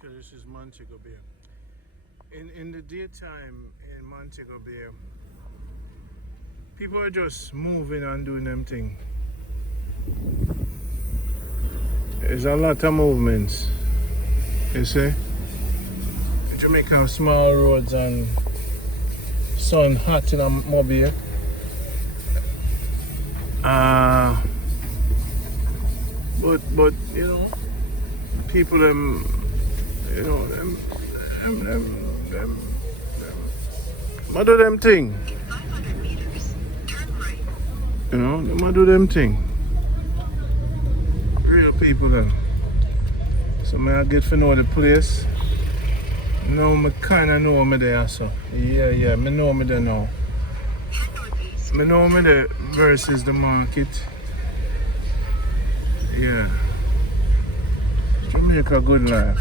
Jamaica, this is Montego Bay. In the daytime in Montego Bay, people are just moving and doing them thing. There's a lot of movements, you see. Jamaica have small roads and sun hot in a mobile. But you know, people them what do them thing? You know, them do them thing. Real people them. So I get to know the place. Now I kinda know me there so. Yeah, me know me there now. Me know me there versus the market. Yeah. Jamaica good life.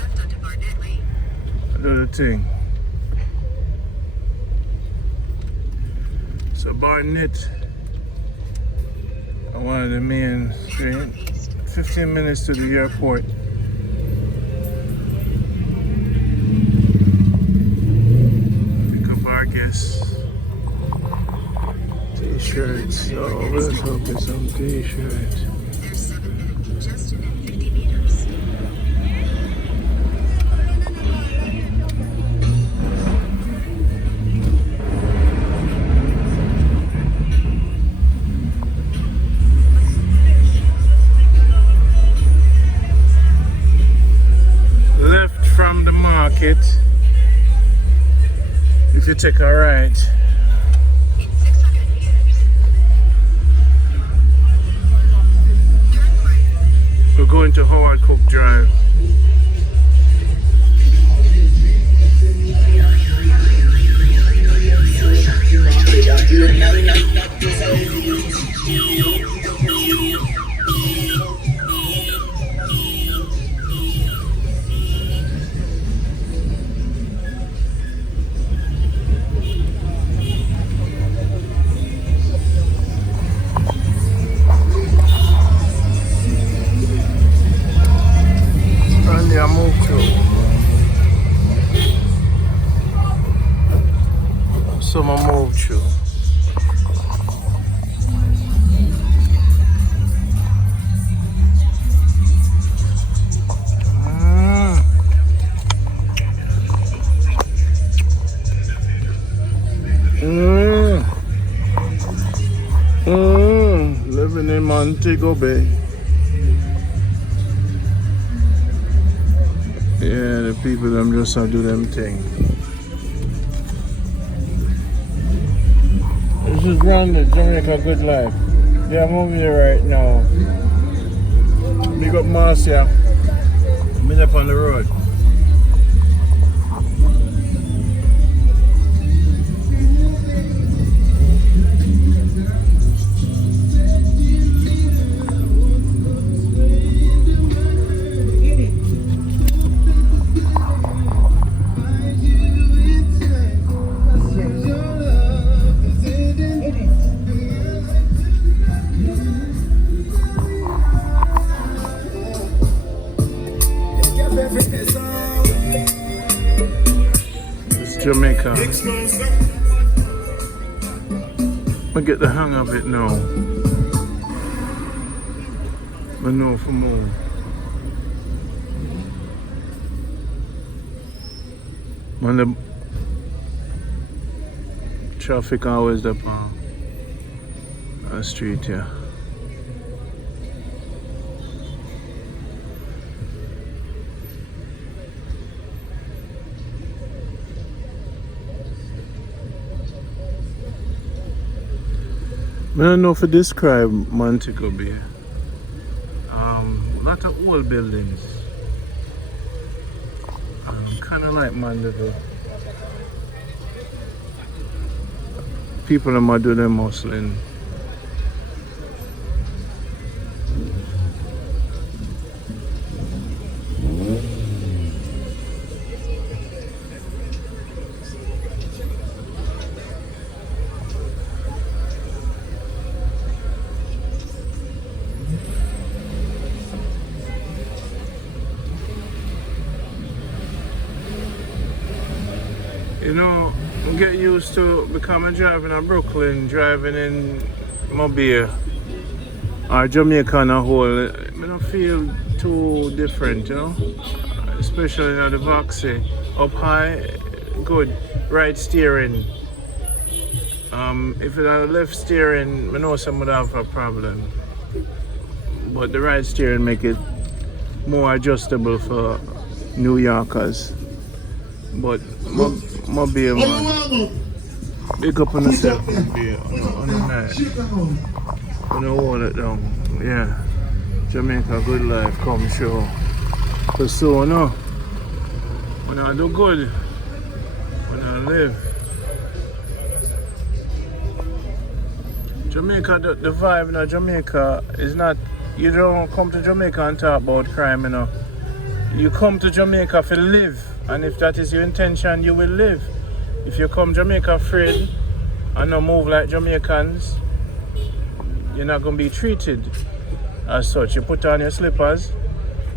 Do the thing. So Barnett, one of the main street. 15 minutes to the airport. Pick up our guests. T-shirts. Oh, let's hope it's some t-shirts. Left from the market, if you take a right, we're going to Howard Cook Drive. I moved to. So I moved to. Living in Montego Bay. Yeah, the people them just do them thing. This is Brandon, Jamaica Good Life. Yeah, I'm over here right now. Big up Marcia. I'm up on the road. Jamaica. I get the hang of it now. I know for more. When the traffic always up on the street here. I don't know if to describe Montego Bay. A lot of old buildings. Kind of like Mandeville. People are doing their hustling. You know, get used to becoming driving in Brooklyn, driving in Mobile or Jamaica on a whole. I don't feel too different, you know. Especially in the Voxy. Up high, good. Right steering. If it had left steering, I know some would have a problem. But the right steering make it more adjustable for New Yorkers. But Mobile, man, big up on yourself, Mobile, on the night. On the wall it down. Yeah. Jamaica good life, come show. Cause so, no, when I do good, when I live. Jamaica, the vibe in Jamaica is not, you don't come to Jamaica and talk about crime, you know. You come to Jamaica to live, and if that is your intention, you will live. If you come Jamaica afraid and not move like Jamaicans, you're not going to be treated as such. You put on your slippers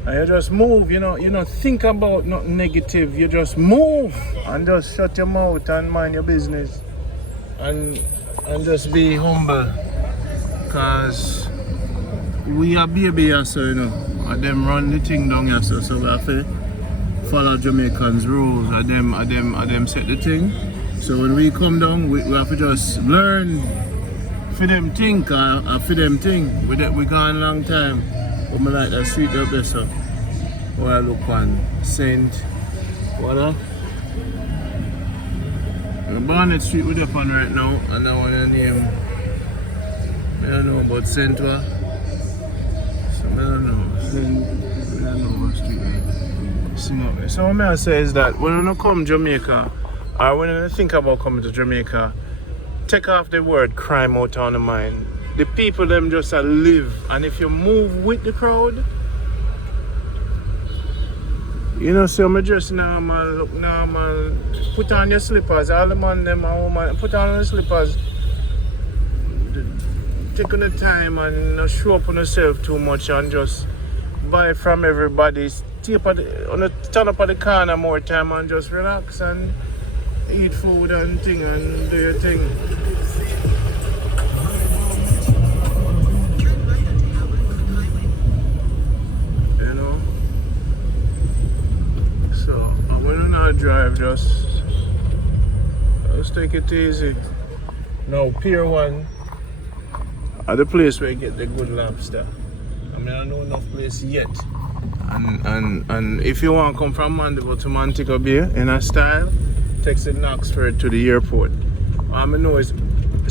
and you just move, you know, you don't think about nothing negative, you just move and just shut your mouth and mind your business and just be humble, because we are baby here, so you know, and them run the thing down here, so we have to follow Jamaicans rules, and them set the thing. So when we come down, we have to just learn for them think or for them thing. We gone a long time, but I like that street up there, so what I look on Saint, what up? The Barnett Street we're up on right now, and I want to name, I don't know about Saint what? So I don't know what street. So what I say is that when you come to Jamaica, or when you think about coming to Jamaica, take off the word crime out of the mind. The people them just live, and if you move with the crowd, you know, so I'm just normal, look normal, put on your slippers, all the man them and woman, put on your slippers, take on the time and not show up on yourself too much and just buy from everybody, turn up at the corner more time and just relax and eat food and thing and do your thing. Drive, just take it easy. Now Pier 1 are the place where you get the good lobster. I mean, I know enough place yet. And if you want to come from Mandeville to Montego Bay in a style, take the Knoxford to the airport. I know it's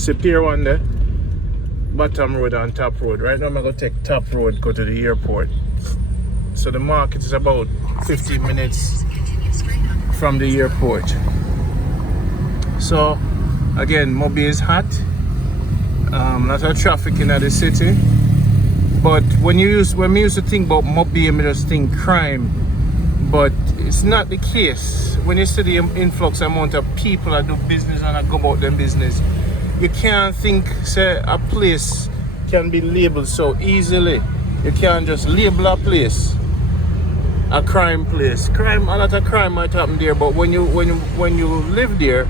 a Pier 1 there, bottom road and top road. Right now I'm going to take top road, go to the airport. So the market is about 15 minutes from the airport. So again, Mobile is hot. Lot of traffic in the city. But when we used to think about Mobile, we just think crime. But it's not the case. When you see the influx amount of people that do business and that go about them business, you can't think say a place can be labeled so easily. You can't just label a place a crime place. Crime, a lot of crime might happen there, but when you live there,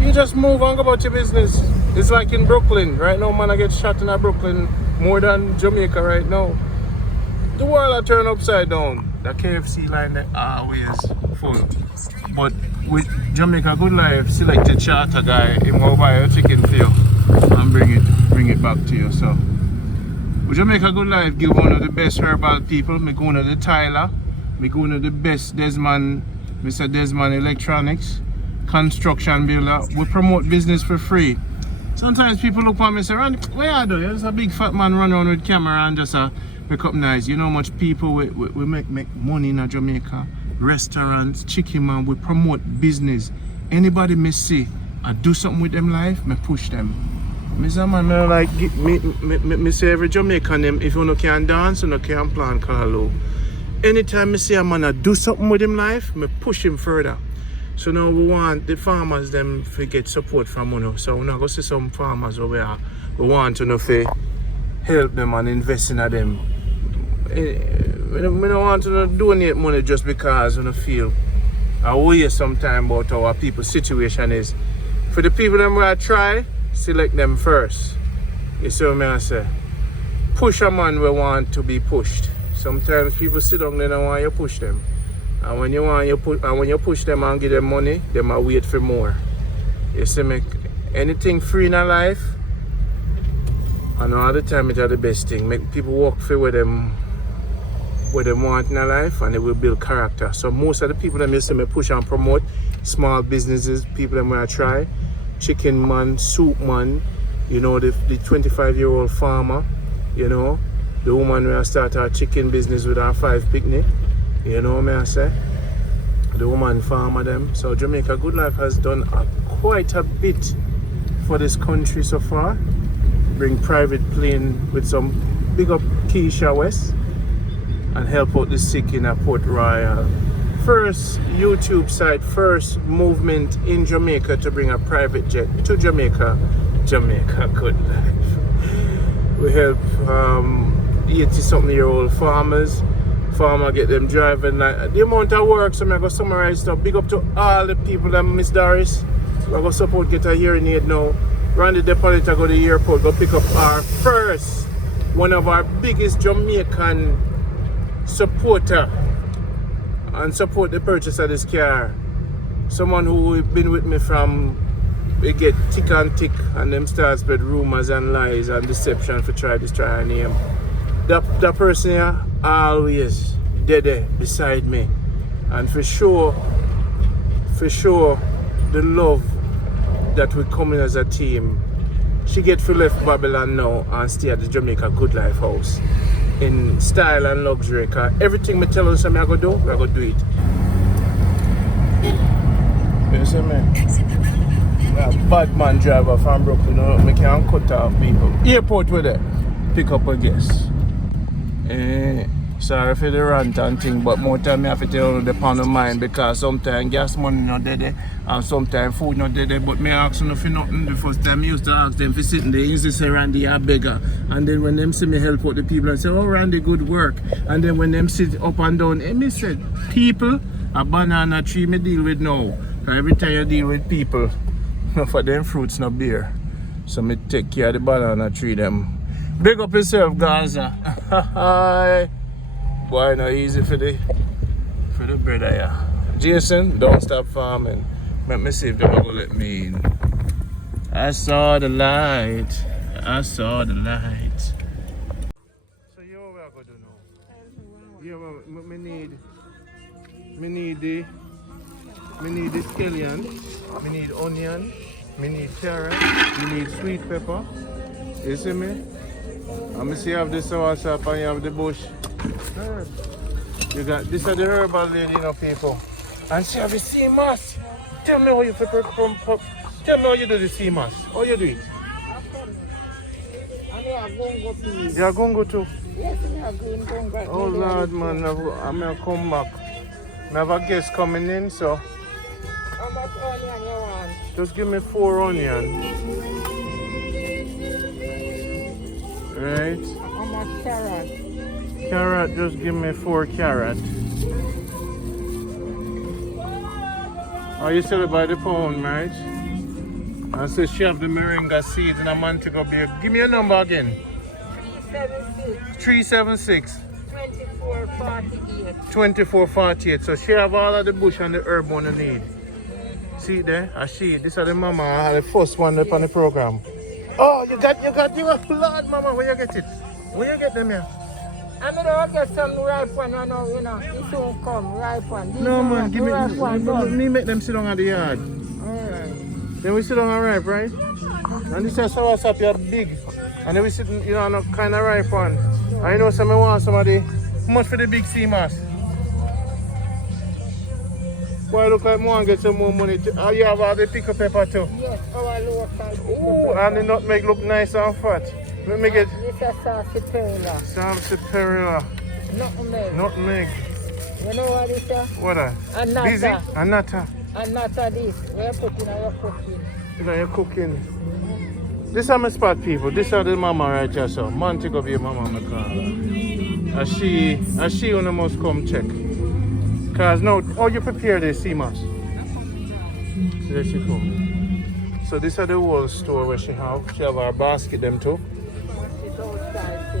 you just move and go about your business. It's like in Brooklyn. Right now, man, I get shot in Brooklyn more than Jamaica right now. The world I turn upside down. The KFC line they always full. But with Jamaica Good Life, selected charter guy, he will buy a chicken for you and bring it back to you. So with Jamaica Good Life, give one of the best herbal people. Me go to the Tyler. We go to the best Desmond, Mr. Desmond Electronics, construction builder. We promote business for free. Sometimes people look at me and say, Randy, what are you doing? There's a big fat man run around with camera and just make up nice. You know how much people we make money in Jamaica. Restaurants, chicken man, we promote business. Anybody me see, I do something with them life, me push them. Me say, man, me say every Jamaican them, if you can dance, you can plant callaloo. Anytime I see a man do something with him life, I push him further. So now we want the farmers them to get support from us. So we're not going to see some farmers over we want to help them and invest in them. We don't want to donate money just because we feel aware sometime about our people's situation is. For the people that I try, select them first. You see what I say? Push a man we want to be pushed. Sometimes people sit down they don't want you push them. And when you push them and give them money, they might wait for more. You see me? Anything free in our life, and all the time it's the best thing. Make people work for what them want in their life, and they will build character. So most of the people that see me push and promote small businesses, people that want to try, chicken man, soup man, you know, the 25-year-old farmer, you know, the woman who start her chicken business with her 5 picnic, you know what I say? The woman farmer them. So Jamaica Good Life has done quite a bit for this country so far. Bring private plane with some big up Keisha West and help out the sick in Port Royal. First YouTube site, first movement in Jamaica to bring a private jet to Jamaica. Jamaica Good Life. We help 80-something-year-old farmers get them driving. Like, the amount of work, so I'm going to summarize stuff. Big up to all the people that Miss Doris. We're going to support, get a hearing aid now. Randy Deponita go to the airport, go pick up our first, one of our biggest Jamaican supporter and support the purchase of this car. Someone who been with me from we get thick and them start spread rumors and lies and deception for try and name. That person here always there beside me, and for sure the love that we come in as a team. She get to left Babylon now and stay at the Jamaica Good Life house in style and luxury, cause everything me tell her something I go do, we go do it. You see me? A bad man driver from Brooklyn, me can't cut off people. Airport with it, pick up a guest. Sorry for the rant and thing, but more time I have to tell you the pound of mine, because sometimes gas money not there and sometimes food not there. But me ask them for nothing. The first time I used to ask them for sitting there, they say Randy you're a beggar. And then when them see me help out the people and say, oh Randy, good work. And then when them sit up and down, me said, people, a banana tree me deal with now. Because every time you deal with people, for them fruits not bear. So me take care of the banana tree them. Big up yourself, Gaza. Boy, not easy for the brother here. Jason, don't stop farming. Let me see if they're gonna let me in. I saw the light. I saw the light. So you know what I'm gonna do now? Yeah, me need the scallion, me need onion, me need carrot, me need sweet pepper. You see me? And me see you have the sour sap and you have the bush herb. You got this are the herbal lady, you know, people. And see have the sea moss. Tell me how you prepare from pop. Tell me how you do the sea moss. How you do it? You are gongo too? Yes, I are going gongo. Oh Lord, man, I'm gonna come back. I have a guest coming in, so. How much onion you want? Just give me 4 onions. Right. How much carrot? Carrot, just give me 4 carrot. Oh, you sell it by the pound, right? And so she have the moringa seeds and a mantico beer. Give me a number again. 376. 376. 2448. 2448. So she have all of the bush and the herb one you need. See it there? I see it. This is the mama, the first one up on the program. Oh, you got blood, mama. Where you get it? Where you get them here? I mean, I'll get some ripe one, you know. It soon come, ripe one. No, man, give me, me make them sit down at the yard. Alright. Then we sit down and ripe, right? And this is sour sap, you're big. And then we sit, you know, on a kind of ripe one. And you know, so I want somebody, how much for the big sea moss? Boy, look like I want to get some more money. Oh, you have all the pickled pepper too? Yes, our local. Ooh, and the nutmeg look nice and fat. Let me get This is sarsaparilla. sarsaparilla. Nutmeg. Nutmeg. You know what this is? What a? Annata. Busy? Annata. Annata this. We're putting our cooking. You know, you're cooking. This are my spot people. This are the mama right here, so. Man, take up your mama, my car. And she must come check. Cause now, how you prepare this CMOS? There she come. So this is the whole store where she have. She have her basket them too.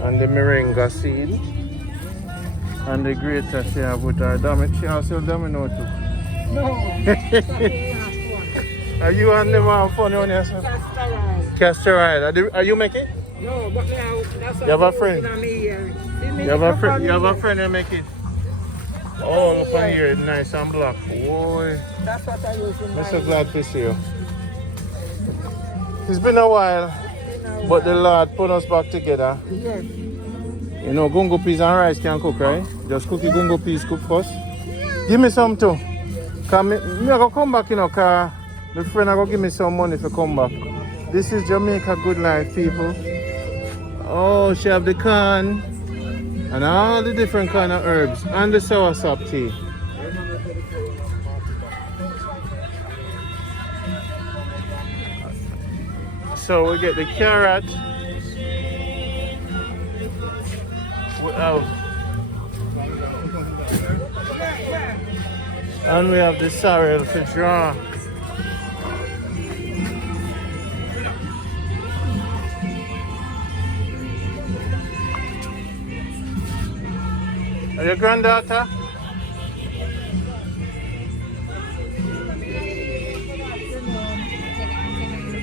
And the moringa seed. And the grater she have with her domino. She also domino too. No. Are you and them have fun on yourself? Castor oil. Are you making? No, but that's You have a friend? You You have a friend who make it? Oh, look on here, nice and black. Boy. That's what I use in I'm my so glad to see you. It's been a while, but the Lord put us back together. Yes. You know, gungo peas and rice can cook, right? Just cook the gungo peas, cook first. Give me some too. Cause me go come back, you know, cause my friend I go give me some money to come back. This is Jamaica Good Life, people. Oh, she have the corn and all the different kind of herbs and the soursop tea. So we get the carrot. And we have the sorrel to draw. Are your granddaughter?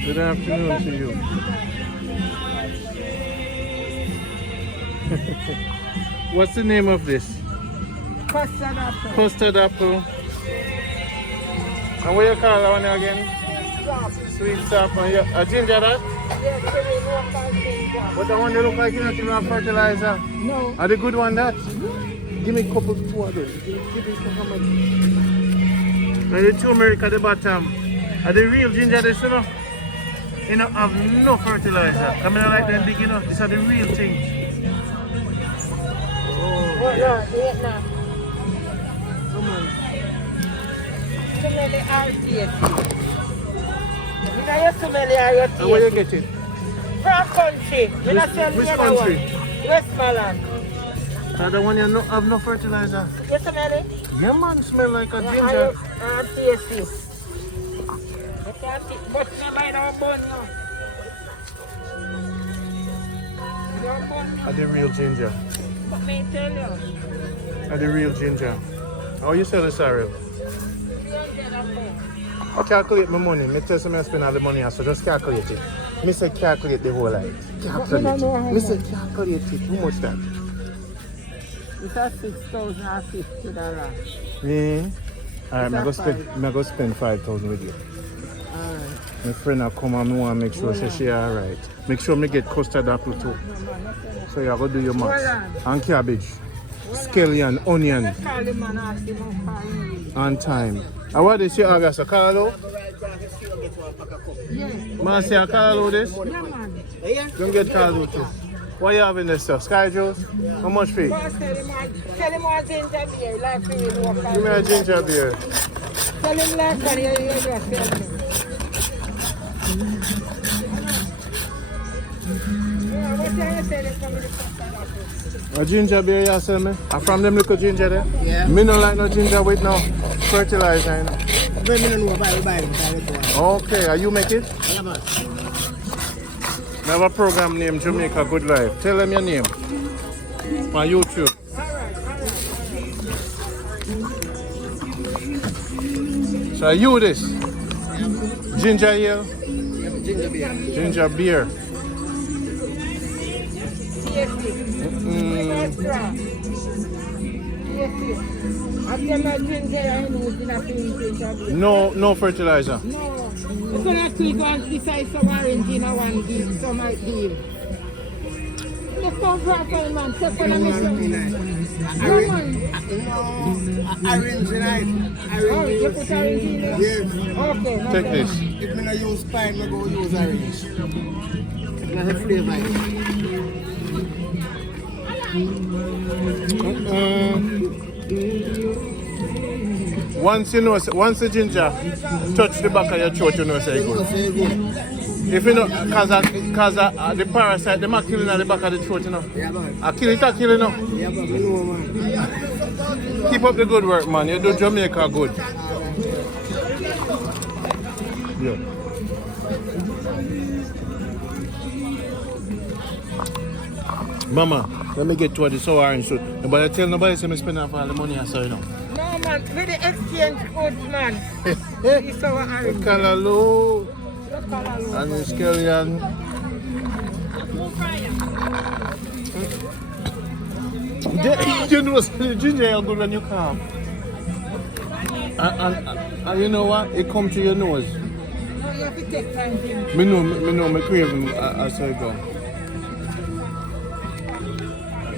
Good afternoon to you. What's the name of this? Custard apple. Custard apple. And what you call that one again? Sweet sap. And a ginger that? Yes, local ginger. But the one they look like you not even have fertilizer. No. Are the good one that? Give me a couple two of them. Give me how much? And the turmeric at the bottom. Are the real ginger this, you know? You know, have no fertilizer. I mean, I like them big, you know. These are the real things. Oh, yeah, eat now. Come on. Sumeli RTS. You know your sumeli or your And where you get it? From country. Which country? Westmoreland. The one you no, have no fertilizer. You sumeli? Yeah, man, smell like a ginger. RTS. But never in our bun now. Your bun now. Are the real ginger? But me tell you. Are the real ginger? How you sell the sorrel? I calculate my money. Me tell some I spend all the money, so just calculate it. Me say calculate the whole life. Calculate it. Me say calculate it. How much that? It's a $6,050. Me? Alright, I'm going to spend 5,000 with you. Alright. My friend will come and I want to make sure she's alright. Make sure me get custard apple too. So you're going to do your maths. And cabbage. Scallion, onion. And thyme. And what is she August? A callaloo? Yes. Man say a callaloo this? Yeah, man. Don't get callaloo too. What you have in this stuff? Sky Juice? How much fee? Tell him what ginger beer, like we walk out. Give me a ginger beer. Tell him like that, you just tell me. Yeah, what you say from the custard apple? A ginger beer you sell me? And from them little ginger there? Yeah. Me no like no ginger with no fertilizer, you know. But me no know buy it. Okay, are you make it? Yeah, man. I have a program named Jamaica Good Life. Tell them your name. On YouTube. So are you this? Ginger ale? Ginger beer. Ginger beer. No fertilizer. No. It's gonna take one besides some orange in a one give, some might give. Let's go for a fine man. Take one of me. Orange in it. Oh, you put orange in it? Yes. Okay. No Take problem. this. If I don't use pine, I go use orange. It has a flavor. Once the ginger touch the back of your throat, you know it's good. If you know, cause the parasite, they might kill in the back of the throat, you know. Yeah, man. I kill it, you know. Yeah, but I know, man. Keep up the good work, man. You do Jamaica good. Yeah. Mama, let me get to the sour orange soup. Nobody tell nobody say me spend off all the money I saw, you know. No, man, with the exchange goods, man. It's our orange. Callaloo Look, Callaloo. and the scallion. You know, the ginger are good when you come. And you know what? It comes to your nose. No, you have to take time, Jim. Me know, me craving as I go.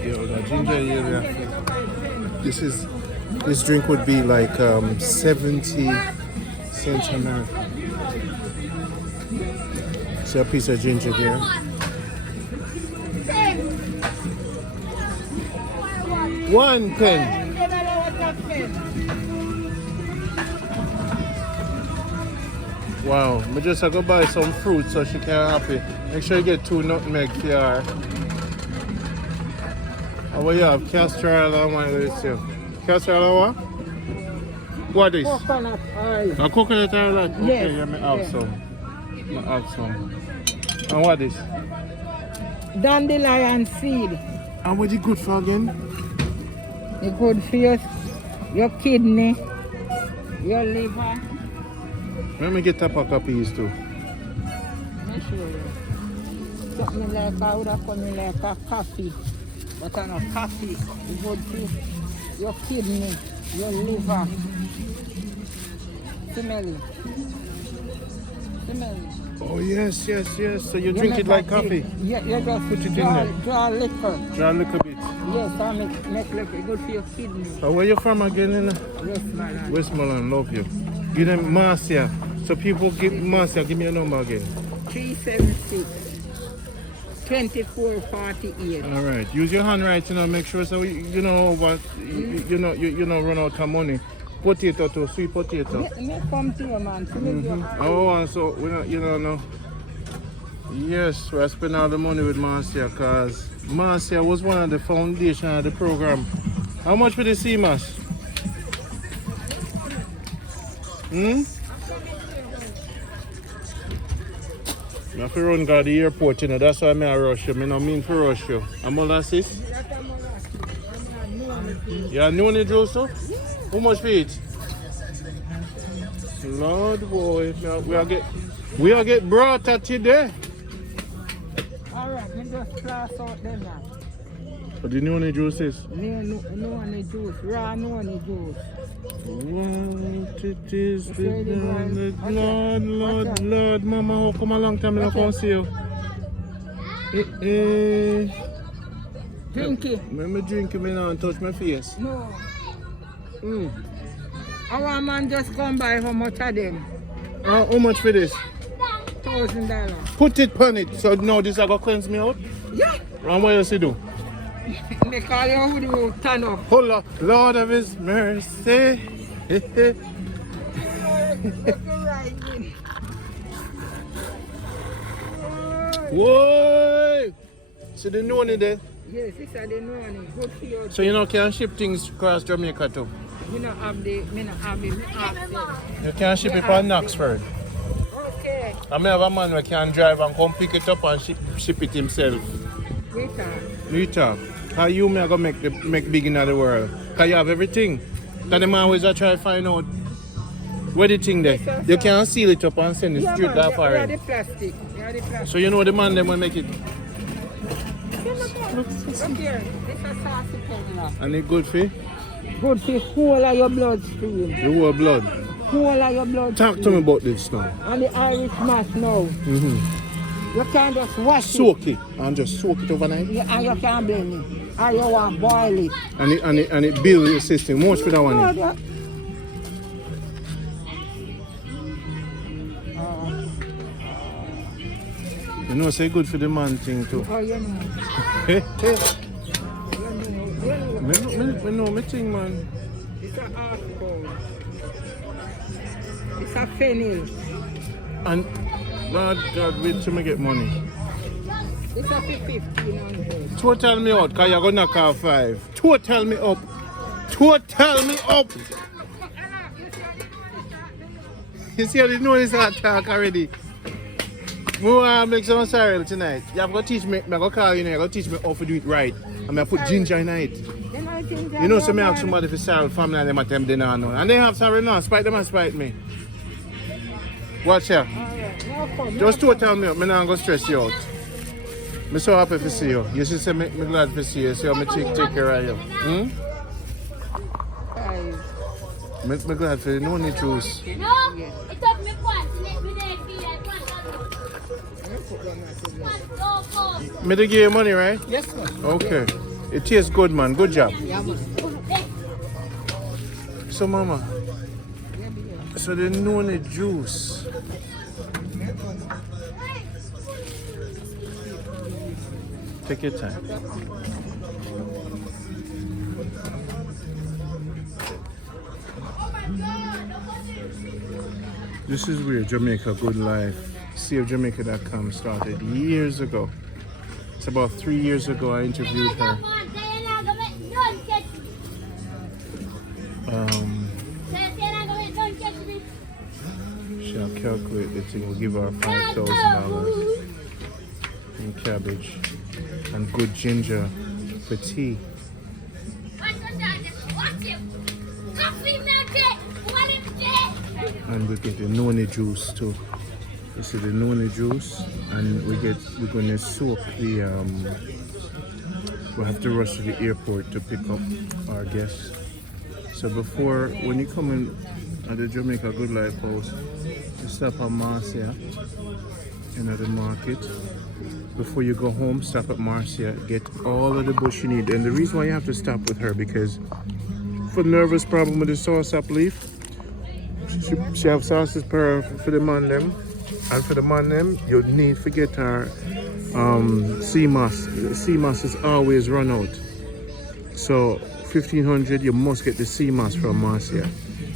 Yeah, the ginger here. This drink would be like 70 cents American. See a piece of ginger there. One pen. Wow, me just go buy some fruit so she can happy. Make sure you get 2 nutmeg for her. And what you have? Castor oil and what is this? Castor oil and what? What is? Coconut oil. A coconut oil? Okay, Yes, yeah, me have yes. some. Me have some. And what is? Dandelion seed. And what is good for again? It's good for your kidney, your liver. Let me get a pack of peas too. Make sure you. Something like I would have come like a coffee. But I know coffee is good for your kidney, your liver. Smelly. Oh yes. So you drink it like coffee? Yeah, you just Put it in draw, there. draw liquor. Try a little bit. Yes, I make liquor good for your kidney. So where you from again? Westmoreland. Westmoreland, love you. Give them Marcia. So people give Marcia, give me a number again. 376 2448. All right. Use your handwriting and make sure so you know what you know run out of money. Potato too, sweet potato. Me come to you, man. To make your Oh, and so we not no. Yes, we spend all the money with Marcia because Marcia was one of the foundation of the program. How much for the CMAS? You have to run to the airport, you know. That's why I rush you. I don't mean to rush you. I'm all assist. You know the juice too? How much for it? Lord boy, we are get brought at today. Alright, me just class out them now. What do you know the juice is? No honey juice, raw no honey juice. What it is, It's ready, boy. Lord, Mama, how come a long time I don't see you? Drink it. Let me drink it, me now and touch my face. No. Our man just come by how much of them? How much for this? $1,000. Put it on it, so now this is going to cleanse me out? Yeah. And what else you do? They call you who do turn up. Oh Lord of His mercy. Whoa! So they know it there. Yes, this is the no good for you. So you know can ship things across Jamaica too. Me not have the, me not have it, me ask them. You can ship it from Knoxford. Okay. I may have a man who can drive and come pick it up and ship it himself. Wait Rita, how you may go make big in the world? Because you have everything. That the man always try to find out where the thing there. Yes, You can seal it up and send it Yeah, straight man, that far. you are the plastic. You are the plastic. So you know the man them will make it. Look here, this is saucy peddler. And it good for you? Good for whole of your bloodstream. The whole blood. Whole of your bloodstream. Talk to me about this now. And the Irish mash now. You can just wash Soak it and just soak it overnight. it. And you can blend it. And you want boil it. And it build your system. Much for that one. Oh, that- You know, say good for the man thing too. Oh, you know. Hey, hey. You know. Me know me thing, man. It's a alcohol. It's a fennel. And Lord God, wait till me get money. It's a 1500. Total me out, because you're going to knock off 5. Total me up. total me up. You see how they know this hard talk already. We want to make some cereal tonight. You have to teach me, I'm going to call you now, you have to teach me how to do it right. I'm going to put ginger in it. You know, so I ask somebody for cereal, family and them at them dinner and all. And they have cereal now, spite them and spite me. Watch here. Just total me up, I'm not going to stress you out. I'm so happy to see you. You see, I'm glad to see you. See how I take care of you. I'm glad for you. No need juice. No, it took me once. Let me there be like one. Me to give you money, right? Yes, sir. Okay. It tastes good, man. Good job. Yeah, man. So, mama. So they know the juice. Take your time. This is where Jamaica Good Life, SaveJamaica.com started years ago. It's about 3 years ago I interviewed her. She'll calculate the thing, we'll give her $5,000 in cabbage and good ginger for tea. And we get the noni juice too. You see the noni juice, and we're gonna soak the we have to rush to the airport to pick up our guests. So before, when you come in at the Jamaica Good Life House, you stop at Marcia in the market. Before you go home, stop at Marcia, get all of the bush you need. And the reason why you have to stop with her, because for nervous problem with the soursop leaf, she have sauces for the man them, and for the man them you need to get her sea moss. Sea moss is always run out, so 1500 you must get the sea moss from Marcia,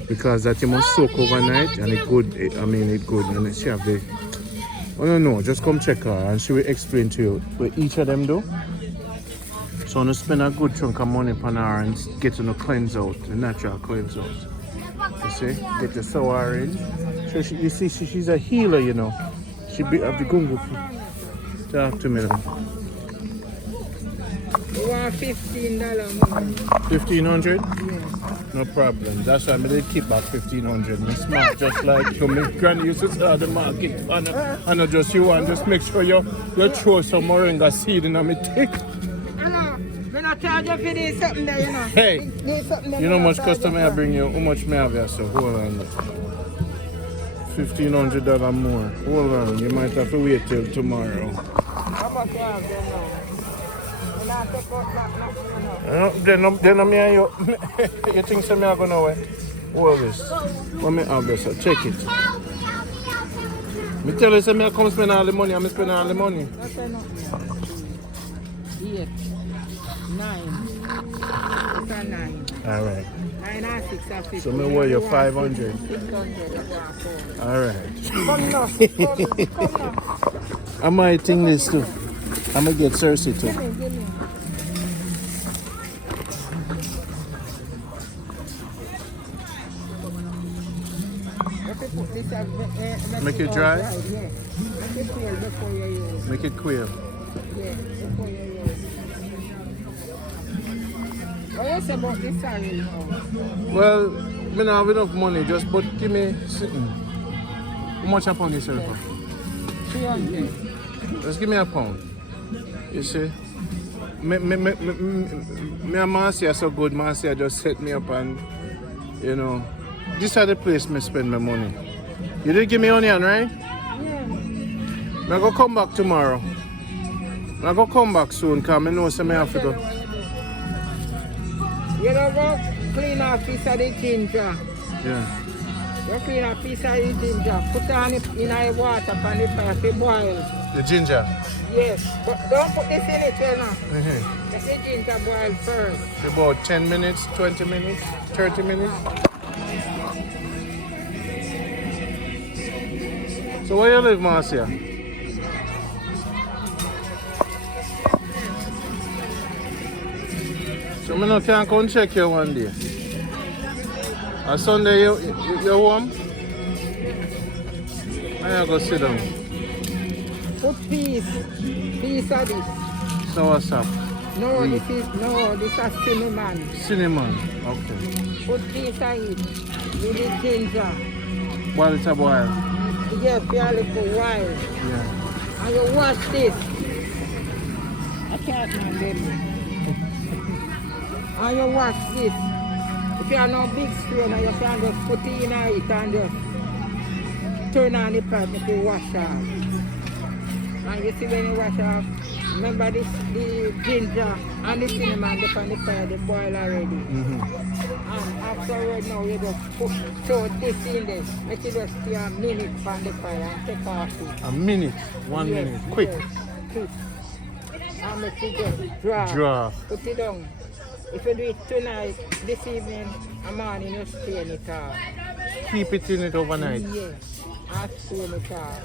because that you must soak overnight, and it good. It good, and she have the. I don't know, just come check her and she will explain to you what each of them do. So I'm gonna spend a good chunk of money on her and get to cleanse out, the natural cleanse out. You see, get the sour in. So you see, she's a healer, you know. She be of the gungu. Talk to me then. You want $15 more? 1500? Yes. No problem. That's why I did keep back 1500. I'm smart just like you. My granny used to start the market. And not just you, and just make sure you throw some moringa seed in my tick. I'm not charging for this something there, you know. Hey, you know how much customer customer I bring you? How much may I have here? So hold on. $1,500 more. Hold on. You might have to wait till tomorrow. How much you have there now? You not take out that nothing, you know. Then I'm here. You think so? I'm going to wait? Hold this. Let me have this. Check it. Me tell you, say I come spend all the money. I'm spend all the money. That's enough. 8, 9. It's a 9. All right. 9 and 6 are 50. So me owe you 500. 600. All right. Come now. Come now. I might think this too. I'm gonna get Cersei too. Give me. Make it dry? Yeah. Make it cool before you use. Make it quail. Yeah, before you use. What you say about this salary now? Well, me not have enough money, just but give me something. How much a pound you sell for? 300. Just give me a pound. You see? Me and Marcia are so good. Marcia just set me up, and you know, this is the place me spend my money. You did give me onion, right? Yeah. I'm gonna come back tomorrow. I'm gonna come back soon because I know some have to go. You don't go clean a piece of the ginger. Yeah. You clean a piece of the ginger. Put it on it in the water and the fire to boil. The ginger. Yes. But don't put this in it, you know. Mm-hmm. Let the ginger boil first. About 10 minutes, 20 minutes, 30 minutes. So where you live, Marcia? So I can't come check you one day. On Sunday you home? I go sit down. Put piece of this. So what's up? No, Mm. this is cinnamon. Cinnamon. Okay. Put piece of it. With the ginger. While it's a boil. You get for a little while. Yeah. And you wash this. I can't remember. And you wash this. If you have no big spoon, you can just put it in it and just turn on the pot if you wash off. And you see when you wash off, remember this, the ginger and the cinnamon up on the fire, they boil already. And afterward now you just throw this in there. Make it just stay a minute on the fire and take off it. A minute. 1 Yes, minute. Quick. yes, quick. And make it just dry. Draw. Put it down. If you do it tonight, this evening, and morning, you strain it off. Keep it in it overnight. Yes, and strain it off.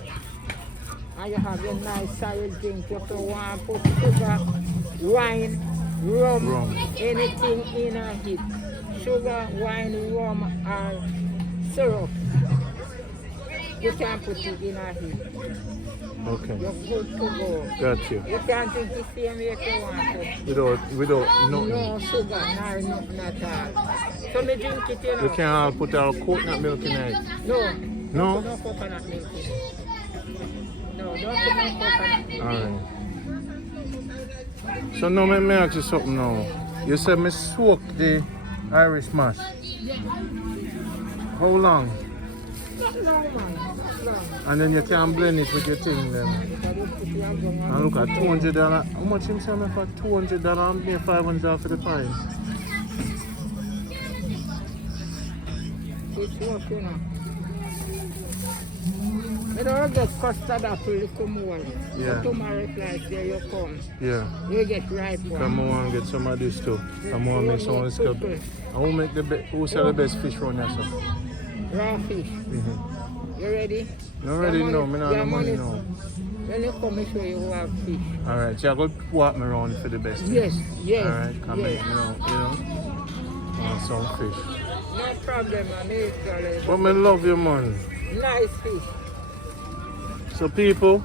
And you have your nice solid drink. If you want to put sugar, wine, rum, anything in a heat. Sugar, wine, rum, or syrup. You can put it in a heat. Okay. You're good to go. Got you. You can drink the same way if you want to. Without nothing. No sugar, nor nothing at all. So me drink it, you know. You can't put our coconut milk in it. No. No? No coconut milk in it. No, don't put no coconut milk. Alright. So now let me ask you something now. You said me soak the Irish mash. How long? Not long, man. Not long. And then you can blend it with your thing then. Because you put your hands on And look at $200. How much him sell me for $200 and pay $500 for the pint? it's work, you know. You don't get custard apple, little more. Yeah. So tomorrow, if like there you come, Yeah. you get ripe one. Come on, get some of this too. Come on, make some of this stuff. I will make who sell the best fish around there, so. Raw fish. You ready? Not ready Your now, me not your have money now. When you come, I show you who have fish. Alright, so I go walk me around for the best. Yes, yes. Alright, come yes. in, you know. Want some fish. No problem, man. It's all But me love you, man. nice fish. So people,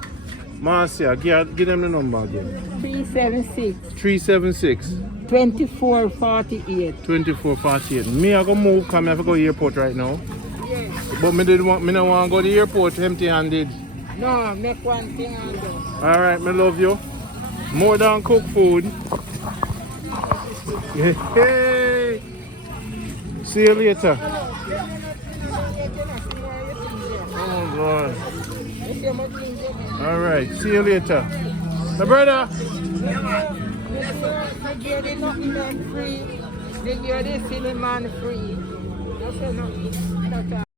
Marcia, give them the number again. 376 376 2448. 2448. Me I go move, because I have to go to the airport right now. Yes. But me don't want to go to the airport empty-handed. No, make one thing and do. Alright, me love you. More than cook food. Hey. See you later. Oh God. Alright, see you later. My brother. They give the nothing free. They give the cinnamon free. That's enough.